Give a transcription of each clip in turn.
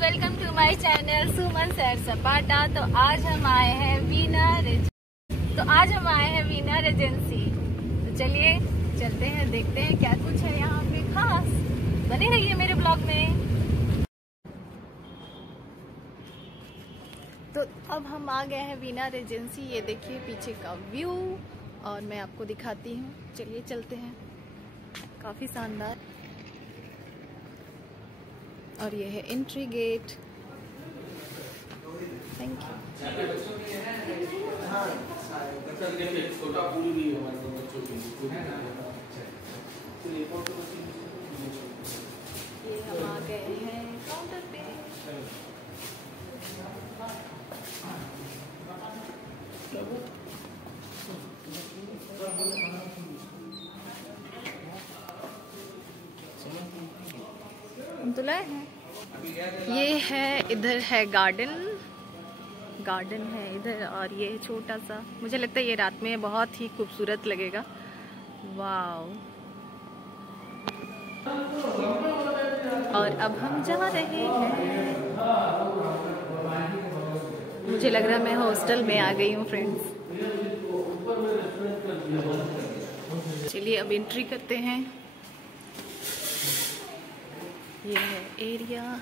Welcome to my channel सुमन सैर सपाटा। तो आज हम आए हैं वीना रेजेंसी। तो चलिए चलते हैं, देखते हैं क्या कुछ है यहाँ पे खास। बने रहिए मेरे ब्लॉग में। तो अब हम आ गए हैं वीना रेजेंसी। ये देखिए पीछे का व्यू और मैं आपको दिखाती हूँ। चलिए चलते हैं, काफी शानदार। और ये है एंट्री गेट। Thank you. ये हम आ गए हैं काउंटर पे। तो लाए हैं। ये है, इधर है गार्डन है इधर। और ये छोटा सा, मुझे लगता है ये रात में बहुत ही खूबसूरत लगेगा। वाव। और अब हम जा रहे हैं। मुझे लग रहा है मैं हॉस्टल में आ गई हूँ फ्रेंड्स। चलिए अब एंट्री करते हैं। ये है एरिया,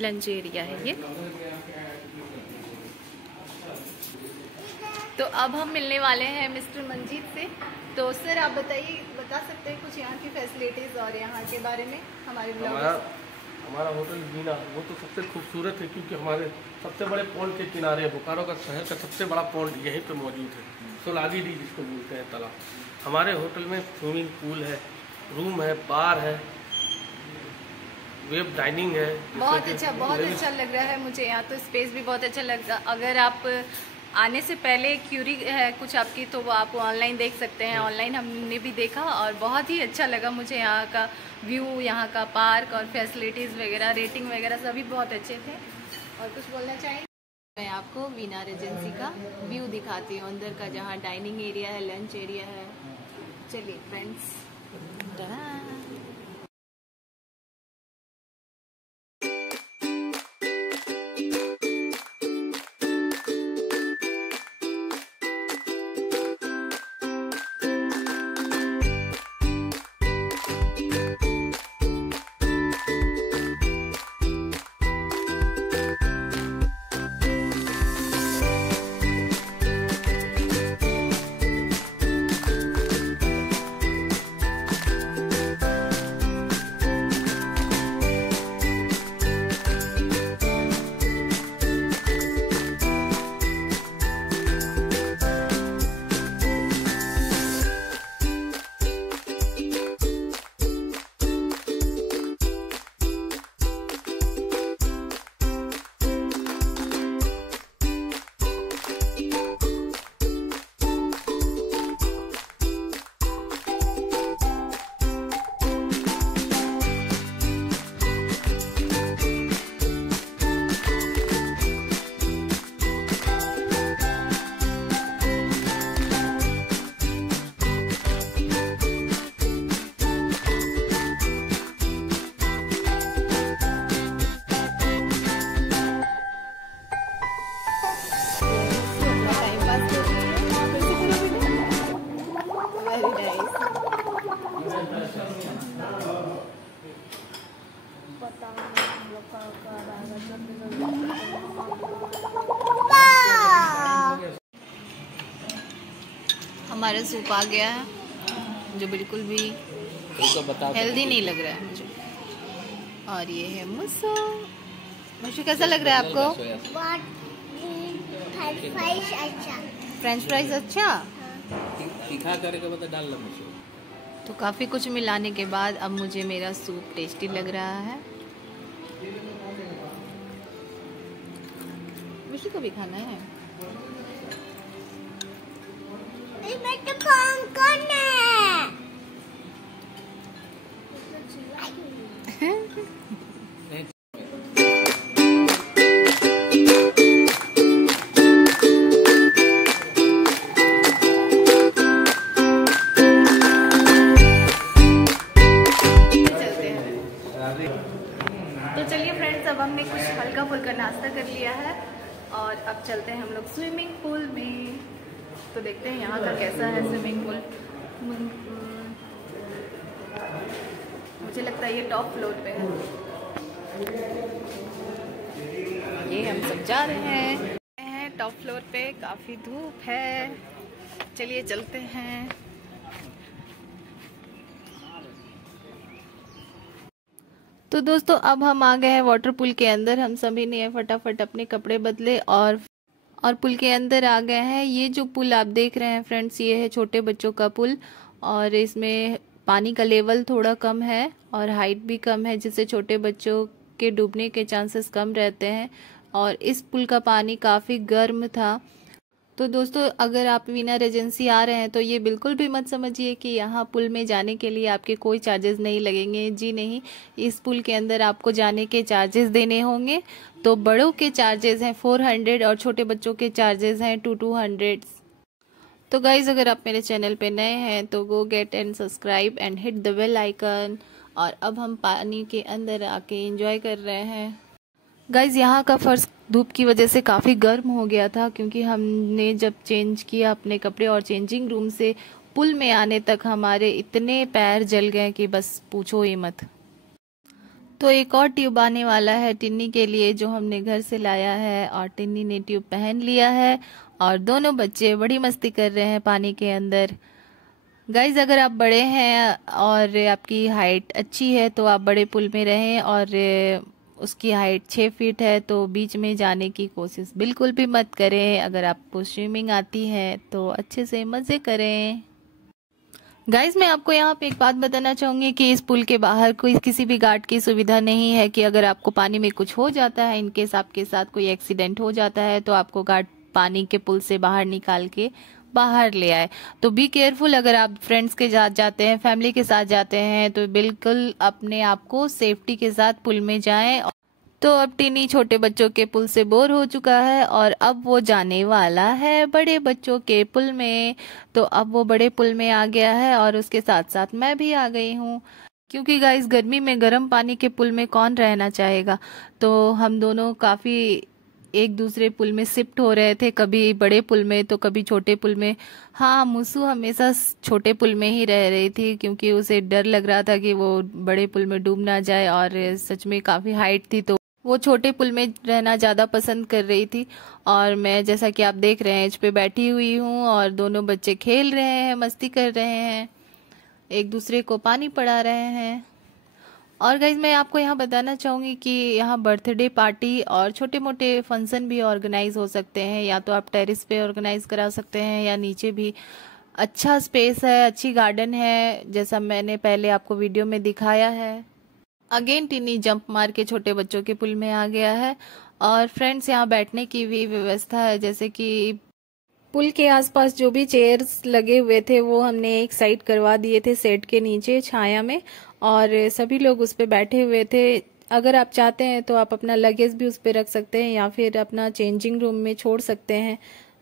लंच एरिया है ये। तो अब हम मिलने वाले हैं मिस्टर मंजीत से। तो सर आप बता सकते हैं कुछ यहाँ की फैसिलिटीज और यहाँ के बारे में हमारे हमारा होटल वीना वो तो सबसे खूबसूरत है, क्योंकि हमारे सबसे बड़े पॉन्ड के किनारे, बोकारो का शहर का सबसे बड़ा पॉन्ड यहीं पे मौजूद है, सोलागी डी जिसको बोलते हैं तालाब। हमारे होटल में स्विमिंग पूल है, रूम है, बार है, वेब डाइनिंग है। बहुत अच्छा लग रहा है मुझे यहाँ। तो स्पेस भी बहुत अच्छा लग रहा। अगर आप आने से पहले क्यूरी है कुछ आपकी, तो वो आप ऑनलाइन देख सकते हैं। ऑनलाइन हमने भी देखा और बहुत ही अच्छा लगा मुझे। यहाँ का व्यू, यहाँ का पार्क और फैसिलिटीज़ वगैरह, रेटिंग वगैरह सभी बहुत अच्छे थे। और कुछ बोलना चाहिए? मैं आपको वीना रेजेंसी का व्यू दिखाती हूँ, अंदर का, जहाँ डाइनिंग एरिया है, लंच एरिया है। चलिए फ्रेंड्स। हमारा सूप आ गया है, जो बिल्कुल भी हेल्दी नहीं लग रहा है मुझे। और ये है मुझे कैसा लग रहा है आपको? फ्रेंच फ्राइज अच्छा, तीखा करके बता डाल लो मुझे। तो काफ़ी कुछ मिलाने के बाद अब मुझे मेरा सूप टेस्टी लग रहा है। विशु को भी खाना है। मैं तो काम करना है। तो चलिए फ्रेंड्स, अब हमने कुछ हल्का फुल्का नाश्ता कर लिया है और अब चलते हैं हम लोग स्विमिंग पूल में। तो देखते हैं यहाँ का कैसा है स्विमिंग पूल। मुझे लगता है ये टॉप फ्लोर पे है। ये हम सब जा रहे हैं टॉप फ्लोर पे। काफ़ी धूप है, चलिए चलते हैं। तो दोस्तों, अब हम आ गए हैं वाटर पूल के अंदर। हम सभी ने फटाफट अपने कपड़े बदले और पुल के अंदर आ गए हैं। ये जो पुल आप देख रहे हैं फ्रेंड्स, ये है छोटे बच्चों का पुल और इसमें पानी का लेवल थोड़ा कम है और हाइट भी कम है, जिससे छोटे बच्चों के डूबने के चांसेस कम रहते हैं। और इस पुल का पानी काफ़ी गर्म था। तो दोस्तों, अगर आप वीना रेजेंसी आ रहे हैं तो ये बिल्कुल भी मत समझिए कि यहाँ पुल में जाने के लिए आपके कोई चार्जेस नहीं लगेंगे। जी नहीं, इस पुल के अंदर आपको जाने के चार्जेस देने होंगे। तो बड़ों के चार्जेस हैं 400 और छोटे बच्चों के चार्जेस हैं 200। तो गाइज, अगर आप मेरे चैनल पे नए हैं तो go get and subscribe and hit the bell icon. और अब हम पानी के अंदर आके एंजॉय कर रहे हैं। गाइज, यहाँ का फर्श धूप की वजह से काफ़ी गर्म हो गया था, क्योंकि हमने जब चेंज किया अपने कपड़े और चेंजिंग रूम से पुल में आने तक हमारे इतने पैर जल गए कि बस पूछो ही मत। तो एक और ट्यूब आने वाला है टिन्नी के लिए, जो हमने घर से लाया है और टिन्नी ने ट्यूब पहन लिया है और दोनों बच्चे बड़ी मस्ती कर रहे हैं पानी के अंदर। गाइज, अगर आप बड़े हैं और आपकी हाइट अच्छी है तो आप बड़े पुल में रहें, और उसकी हाइट 6 फीट है तो बीच में जाने की कोशिश बिल्कुल भी मत करें। अगर आपको स्विमिंग आती है तो अच्छे से मज़े करें। गाइज, मैं आपको यहाँ पे एक बात बताना चाहूँगी कि इस पुल के बाहर कोई किसी भी गार्ड की सुविधा नहीं है कि अगर आपको पानी में कुछ हो जाता है, इनकेस आपके साथ कोई एक्सीडेंट हो जाता है, तो आपको गार्ड पानी के पुल से बाहर निकाल के बाहर ले आए। तो बी केयरफुल। अगर आप फ्रेंड्स के साथ जाते हैं, फैमिली के साथ जाते हैं, तो बिल्कुल अपने आप को सेफ्टी के साथ पुल में जाएं। तो अब टिनी छोटे बच्चों के पुल से बोर हो चुका है और अब वो जाने वाला है बड़े बच्चों के पुल में। तो अब वो बड़े पुल में आ गया है और उसके साथ साथ मैं भी आ गई हूँ, क्योंकि गाइस गर्मी में गर्म पानी के पुल में कौन रहना चाहेगा। तो हम दोनों काफ़ी एक दूसरे पुल में शिफ्ट हो रहे थे, कभी बड़े पुल में तो कभी छोटे पुल में। हाँ, मुसु हमेशा छोटे पुल में ही रह रही थी, क्योंकि उसे डर लग रहा था कि वो बड़े पुल में डूब ना जाए, और सच में काफ़ी हाइट थी तो वो छोटे पुल में रहना ज़्यादा पसंद कर रही थी। और मैं, जैसा कि आप देख रहे हैं, इस पे बैठी हुई हूँ और दोनों बच्चे खेल रहे हैं, मस्ती कर रहे हैं, एक दूसरे को पानी पड़ा रहे हैं। और गाइज, मैं आपको यहाँ बताना चाहूँगी कि यहाँ बर्थडे पार्टी और छोटे मोटे फंक्शन भी ऑर्गेनाइज हो सकते हैं। या तो आप टेरेस पे ऑर्गेनाइज करा सकते हैं या नीचे भी। अच्छा स्पेस है, अच्छी गार्डन है, जैसा मैंने पहले आपको वीडियो में दिखाया है। अगेन टिनी जंप मार के छोटे बच्चों के पुल में आ गया है। और फ्रेंड्स, यहाँ बैठने की भी व्यवस्था है, जैसे कि पुल के आसपास जो भी चेयर्स लगे हुए थे वो हमने एक साइड करवा दिए थे शेड के नीचे छाया में, और सभी लोग उस पे बैठे हुए थे। अगर आप चाहते हैं तो आप अपना लगेज भी उस पे रख सकते हैं या फिर अपना चेंजिंग रूम में छोड़ सकते हैं,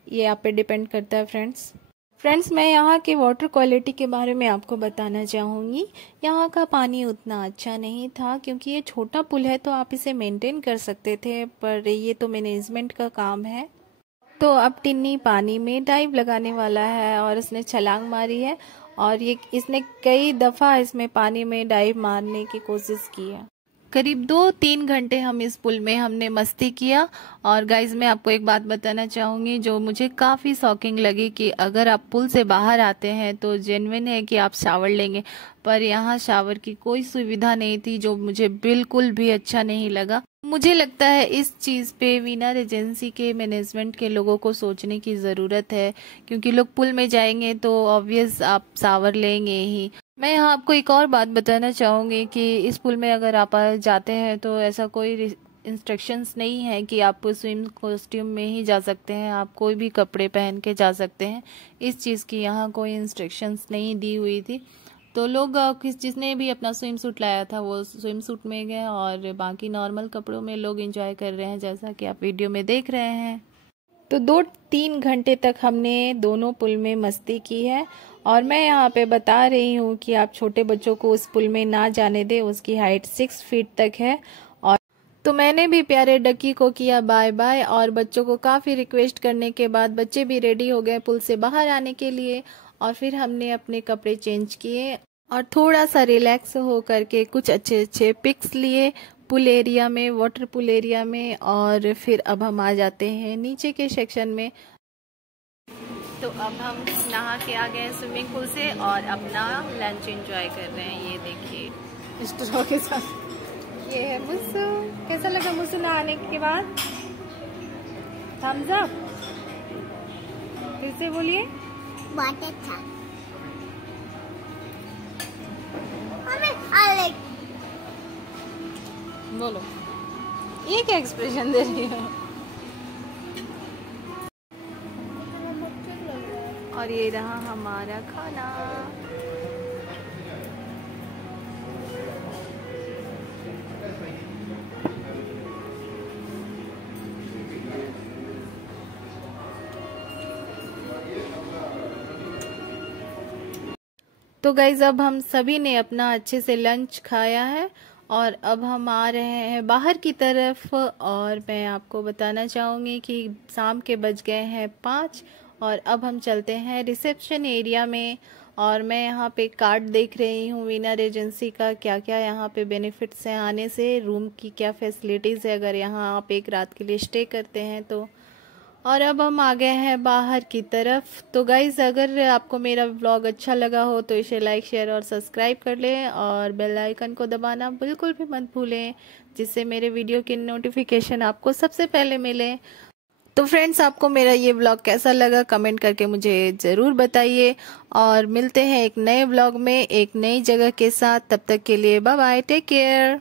ये आप पे डिपेंड करता है फ्रेंड्स, मैं यहाँ की वाटर क्वालिटी के बारे में आपको बताना चाहूँगी। यहाँ का पानी उतना अच्छा नहीं था, क्योंकि ये छोटा पुल है तो आप इसे मेंटेन कर सकते थे, पर ये तो मैनेजमेंट का काम है। तो अब टिन्नी पानी में डाइव लगाने वाला है और इसने छलांग मारी है, और इसने कई दफ़ा इसमें पानी में डाइव मारने की कोशिश की है। करीब 2-3 घंटे हम इस पुल में हमने मस्ती किया। और गाइज, मैं आपको एक बात बताना चाहूँगी जो मुझे काफ़ी शॉकिंग लगी, कि अगर आप पुल से बाहर आते हैं तो जेन्युइन है कि आप शावर लेंगे, पर यहाँ शावर की कोई सुविधा नहीं थी, जो मुझे बिल्कुल भी अच्छा नहीं लगा। मुझे लगता है इस चीज़ पे वीना रेजेंसी के मैनेजमेंट के लोगों को सोचने की ज़रूरत है, क्योंकि लोग पुल में जाएंगे तो ऑब्वियस आप शावर लेंगे ही। मैं यहाँ आपको एक और बात बताना चाहूँगी कि इस पुल में अगर आप जाते हैं तो ऐसा कोई इंस्ट्रक्शंस नहीं है कि आप स्विम कॉस्ट्यूम में ही जा सकते हैं, आप कोई भी कपड़े पहन के जा सकते हैं। इस चीज़ की यहाँ कोई इंस्ट्रक्शंस नहीं दी हुई थी। तो लोग जिसने भी अपना स्विम सूट लाया था वो स्विम सूट में गए, और बाकी नॉर्मल कपड़ों में लोग एंजॉय कर रहे हैं, जैसा कि आप वीडियो में देख रहे हैं। तो 2-3 घंटे तक हमने दोनों पुल में मस्ती की है। और मैं यहाँ पे बता रही हूँ कि आप छोटे बच्चों को उस पुल में ना जाने दें, उसकी हाइट 6 फीट तक है। और तो मैंने भी प्यारे डकी को किया बाय बाय, और बच्चों को काफ़ी रिक्वेस्ट करने के बाद बच्चे भी रेडी हो गए पुल से बाहर आने के लिए। और फिर हमने अपने कपड़े चेंज किए और थोड़ा सा रिलैक्स हो करके कुछ अच्छे पिक्स लिए पुल एरिया में, वाटर पुल एरिया में। और फिर अब हम आ जाते हैं नीचे के सेक्शन में। तो अब हम नहा के आ गए हैं स्विमिंग पूल से और अपना लंच एंजॉय कर रहे हैं। ये देखिए स्ट्रॉ के साथ। ये है मुस्सू। कैसा लगा मुस्सू नहाने के बाद? Thumbs up. फिर से बोलिए। बहुत अच्छा। बोलो, ये क्या एक्सप्रेशन दे रही है? और ये रहा हमारा खाना। तो गाइज अब हम सभी ने अपना अच्छे से लंच खाया है और अब हम आ रहे हैं बाहर की तरफ। और मैं आपको बताना चाहूँगी कि शाम के बज गए हैं 5 और अब हम चलते हैं रिसेप्शन एरिया में। और मैं यहाँ पे कार्ड देख रही हूँ विनर एजेंसी का, क्या क्या यहाँ पे बेनिफिट्स हैं आने से, रूम की क्या फैसिलिटीज़ है अगर यहाँ आप एक रात के लिए स्टे करते हैं तो। और अब हम आ गए हैं बाहर की तरफ। तो गाइज़ अगर आपको मेरा व्लॉग अच्छा लगा हो तो इसे लाइक शेयर और सब्सक्राइब कर लें और बेल आइकन को दबाना बिल्कुल भी मत भूलें, जिससे मेरे वीडियो की नोटिफिकेशन आपको सबसे पहले मिले। तो फ्रेंड्स आपको मेरा ये व्लॉग कैसा लगा कमेंट करके मुझे ज़रूर बताइए और मिलते हैं एक नए व्लॉग में एक नई जगह के साथ। तब तक के लिए बाय बाय, टेक केयर।